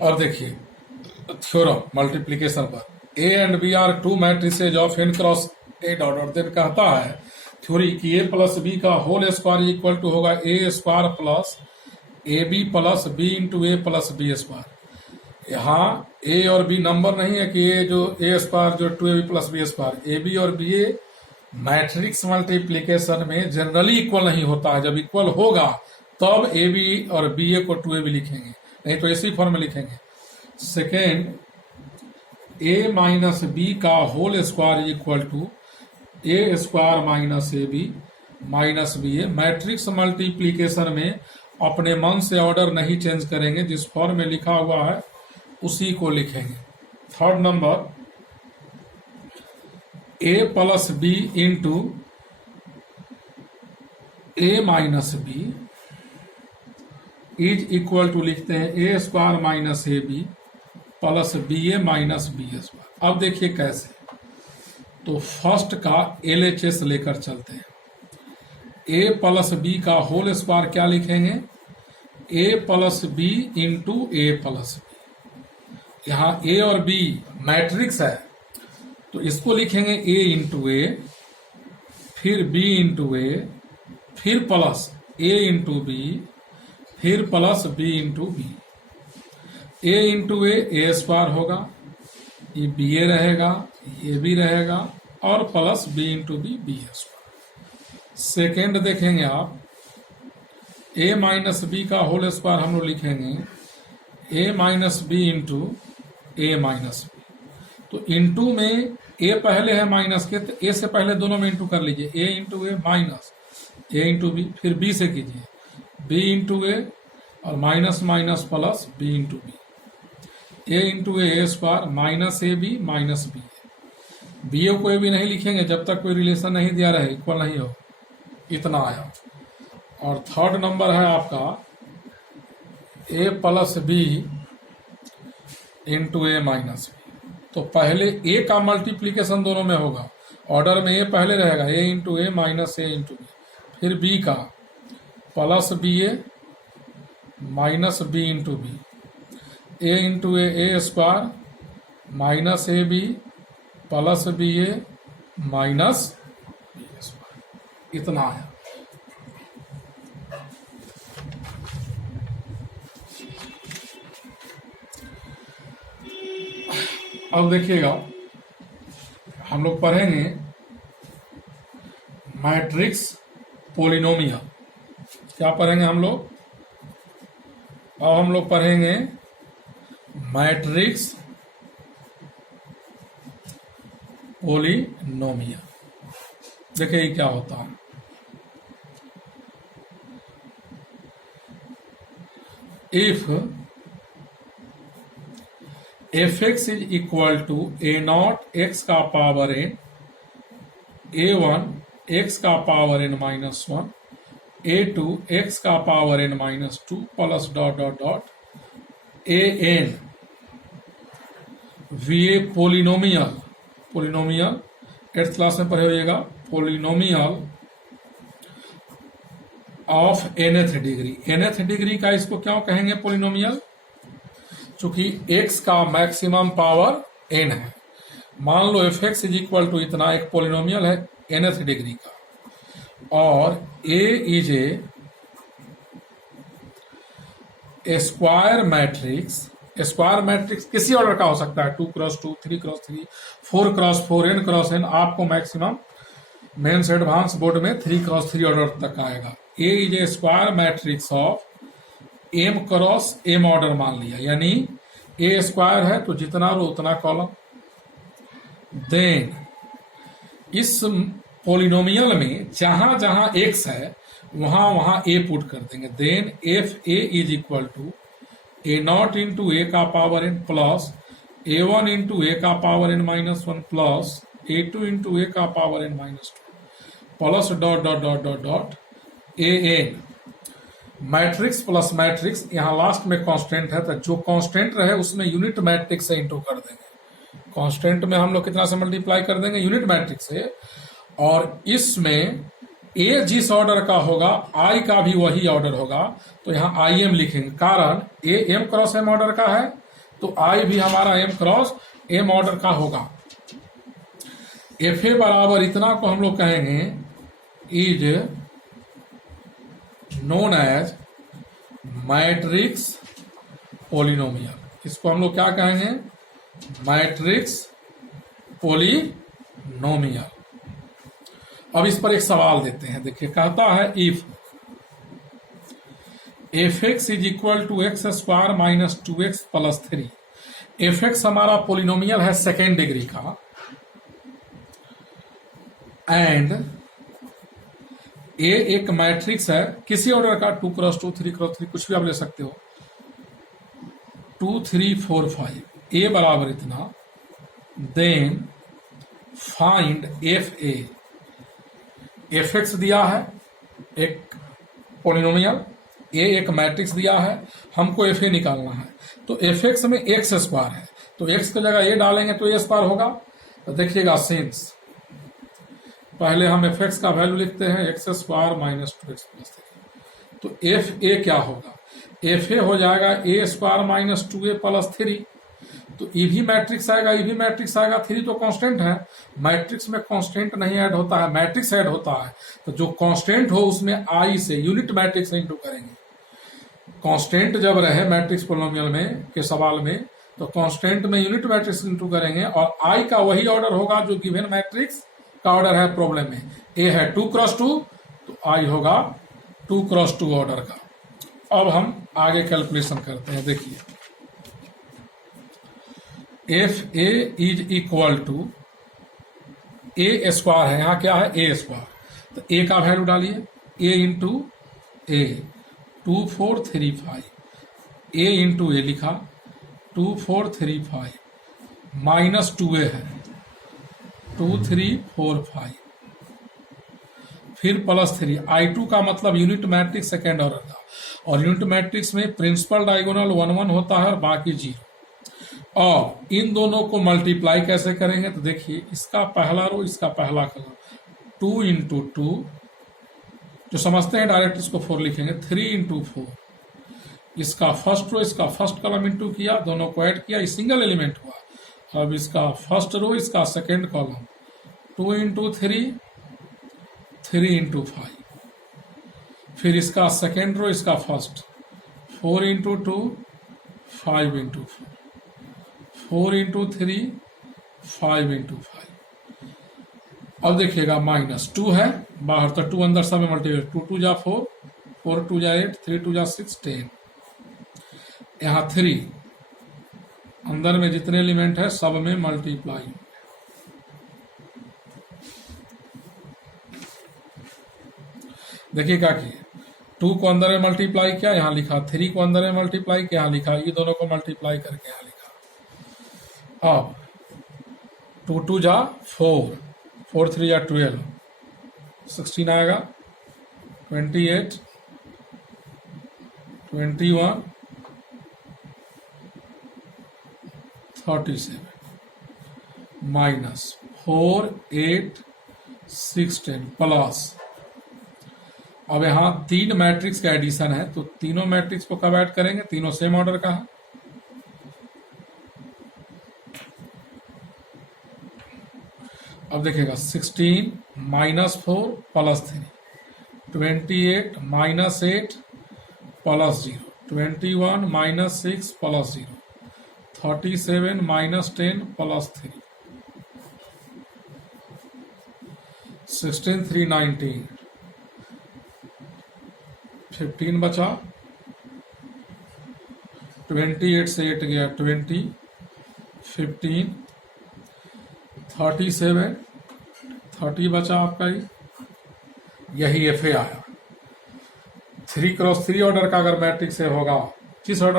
और देखिए theorem multiplication पर, a and b are two matrices of n cross a dot dot, then कहता है थ्योरी कि ए प्लस बी का होल स्क्वायर इक्वल टू होगा a square plus a B plus B into a plus B square. यहाँ ए और B number नहीं है कि ए जो ए स्क्वायर जो two A B plus B square, A B और बी ए मैट्रिक्स मल्टीप्लीकेशन में जनरली इक्वल नहीं होता है। जब इक्वल होगा तब ए बी और बी ए को टू ए बी लिखेंगे, नहीं तो इसी फॉर्म में लिखेंगे। सेकेंड, ए माइनस बी का whole square equal to A square minus A B minus B A. Matrix multiplication में अपने मन से ऑर्डर नहीं चेंज करेंगे, जिस फॉर्म में लिखा हुआ है उसी को लिखेंगे। Third number, a plus B into A minus b is equal to लिखते हैं a square minus A B plus B A minus B square. अब देखिए कैसे, तो फर्स्ट का LHS लेकर चलते हैं। ए प्लस बी का होल स्क्वायर क्या लिखेंगे, ए plus B into a plus B. यहाँ ए और बी मैट्रिक्स है तो इसको लिखेंगे ए इंटू ए, फिर बी इंटू ए, फिर प्लस ए इंटू बी, फिर प्लस बी इंटू बी। ए इंटू ए स्क्वायर होगा, ये बी ए रहेगा, ये भी रहेगा, और plus B into B B square. Second देखेंगे आप, ए माइनस बी का होल स्क्वायर हम लोग लिखेंगे A minus B into A minus B. तो इंटू में ए पहले है माइनस के, तो ए से पहले दोनों में इंटू कर लीजिए, a into A minus A into B, फिर बी से कीजिए बी इंटू ए और minus minus plus B into B. A into A square minus A B minus b. B a को ए भी नहीं लिखेंगे जब तक कोई रिलेशन नहीं दिया रहे, इक्वल नहीं हो। इतना आया। और थर्ड नंबर है आपका ए प्लस बी इंटू ए माइनस बी। तो पहले ए का मल्टीप्लीकेशन दोनों में होगा, ऑर्डर में ए पहले रहेगा, A into A minus A into B, फिर बी का plus B A minus B into B, A into A square minus A B plus B A minus B square. इतना है। अब देखिएगा हम लोग पढ़ेंगे मैट्रिक्स पोलिनोमियल। क्या पढ़ेंगे हम लोग? अब हम लोग पढ़ेंगे मैट्रिक्स पोलिनोमियल। देखिए क्या होता है। If fx is equal to a naught x का पावर एन, a1 एक्स का power n minus one, a2 x का power n minus two plus dot dot dot a n v a polynomial. Polynomial 8th class में पढ़े होइएगा। Polynomial of nth degree. nth degree का इसको क्यों कहेंगे polynomial? चूंकि x का मैक्सिमम पावर n है। मान लो fx इज इक्वल टू इतना, एक पोलिनोमियल है nth डिग्री का, और a is a square matrix. Square matrix किसी ऑर्डर का हो सकता है, 2x2, 3x3, 4x4, n×n। आपको मैक्सिमम मेंस एडवांस बोर्ड में 3x3 ऑर्डर तक आएगा। a is a square matrix of m cross m order मान लिया, यानी a स्क्वायर है तो जितना रो उतना कॉलम। देन इस पोलिनोमियल में जहां जहां x है वहां वहां a पुट कर देंगे। Then f A is equal to a naught into a का power n plus a1 into a का power n minus one plus a2 into a का power n minus two plus dot dot dot dot dot a n. Matrix plus matrix, यहाँ last में constant है तो जो constant रहे उसमें unit matrix से इंटू कर देंगे। कांस्टेंट में हम लोग कितना से मल्टीप्लाई कर देंगे? यूनिट मैट्रिक्स से। और इसमें ए जिस ऑर्डर का होगा आई का भी वही ऑर्डर होगा, तो यहाँ आई एम लिखेंगे। कारण ए m क्रॉस m ऑर्डर का है तो आई भी हमारा एम क्रॉस एम ऑर्डर का होगा। एफ ए बराबर इतना को हम लोग कहेंगे is known as matrix polynomial. इसको हम लोग क्या कहेंगे? Matrix polynomial. अब इस पर एक सवाल देते हैं। देखिए कहता है if F X is equal to X square minus 2x plus 3। F X हमारा पोलिनोमियल है सेकेंड डिग्री का एंड ए एक मैट्रिक्स है किसी ऑर्डर का 2 क्रॉस 2 3 क्रॉस 3 कुछ भी आप ले सकते हो 2 3 4 5 ए बराबर इतना। Then find F A. F X दिया है एक पोलिनोमियल, ए एक मैट्रिक्स दिया है, हमको एफ ए निकालना है। तो एफ एक्स में एक्स स्क्वायर है तो एक्स की जगह ए डालेंगे तो ए स्क्वायर होगा। तो देखिएगा सिंस पहले हम एफ एक्स का वैल्यू लिखते हैं x square minus 2x plus 3। तो एफ ए क्या होगा? एफ ए हो जाएगा ए स्क्वायर माइनस 2a प्लस 3। तो ई भी मैट्रिक्स आएगा, ई भी मैट्रिक्स आएगा, 3 तो कांस्टेंट है। मैट्रिक्स में कांस्टेंट नहीं ऐड होता है, मैट्रिक्स ऐड होता है। तो जो कांस्टेंट हो उसमें आई से यूनिट मैट्रिक्स इंटू करेंगे। कांस्टेंट जब रहे मैट्रिक्स पोलिनोमियल में के सवाल में तो कांस्टेंट में यूनिट मैट्रिक्स इंटू करेंगे और आई का वही ऑर्डर होगा जो गिवन मैट्रिक्स का ऑर्डर है प्रॉब्लम में। ए है 2 क्रॉस 2 तो आई होगा 2 क्रॉस 2 ऑर्डर का। अब हम आगे कैलकुलेशन करते हैं। देखिए F A is equal to A square है, यहां क्या है ए स्क्वायर। तो ए का वैल्यू डालिए ए इंटू ए 2 4 3 5 ए इंटू ए लिखा 2 4 3 5 माइनस 2a है 2 3 4 5 फिर प्लस 3। I2 का मतलब यूनिट मैट्रिक्स सेकेंड ऑर्डर का और यूनिट मैट्रिक्स में प्रिंसिपल डायगोनल 1 1 होता है और बाकी 0। और इन दोनों को मल्टीप्लाई कैसे करेंगे? तो देखिए इसका पहला रो इसका पहला कलम 2 इंटू 2 जो समझते हैं डायरेक्ट इसको 4 लिखेंगे 3 इंटू 4 इसका फर्स्ट रो इसका फर्स्ट कॉलम इंटू किया, दोनों को ऐड किया, सिंगल एलिमेंट हुआ। अब इसका फर्स्ट रो इसका सेकेंड कॉलम 2 इंटू 3 3 इंटू 5 फिर इसका सेकेंड रो इसका first 4 into 2 5 into 4 into 3 5 into 5। अब देखिएगा माइनस 2 है बाहर तो 2 अंदर सब में मल्टीप्लाई 2 2 जा 4 4 2 जा 8 3 2 जा 6 10। यहाँ 3 अंदर में जितने एलिमेंट है सब में मल्टीप्लाई। देखिए क्या किए 2 को अंदर में मल्टीप्लाई किया यहाँ लिखा, 3 को अंदर में मल्टीप्लाई किया यहाँ लिखा, ये दोनों को मल्टीप्लाई करके यहाँ लिखा। अब 2 2 जा 4 4 3 जा 12 16 आएगा 28 21 37 माइनस 4 8 6 10 प्लस। अब यहाँ 3 मैट्रिक्स का एडिशन है तो तीनों मैट्रिक्स को कब ऐड करेंगे? तीनों सेम ऑर्डर का है। अब देखिएगा 16 minus 4 plus 3 28 minus 8 plus 0 21 minus 6 plus 0 37 minus 10 plus 3 16 3 19 15 बचा 28 से 8 गया 20 15 37 30 बचा आपका यही एफ ए आया। 3 क्रॉस 3 ऑर्डर का अगर मैट्रिक्स से होगा किस ऑर्डर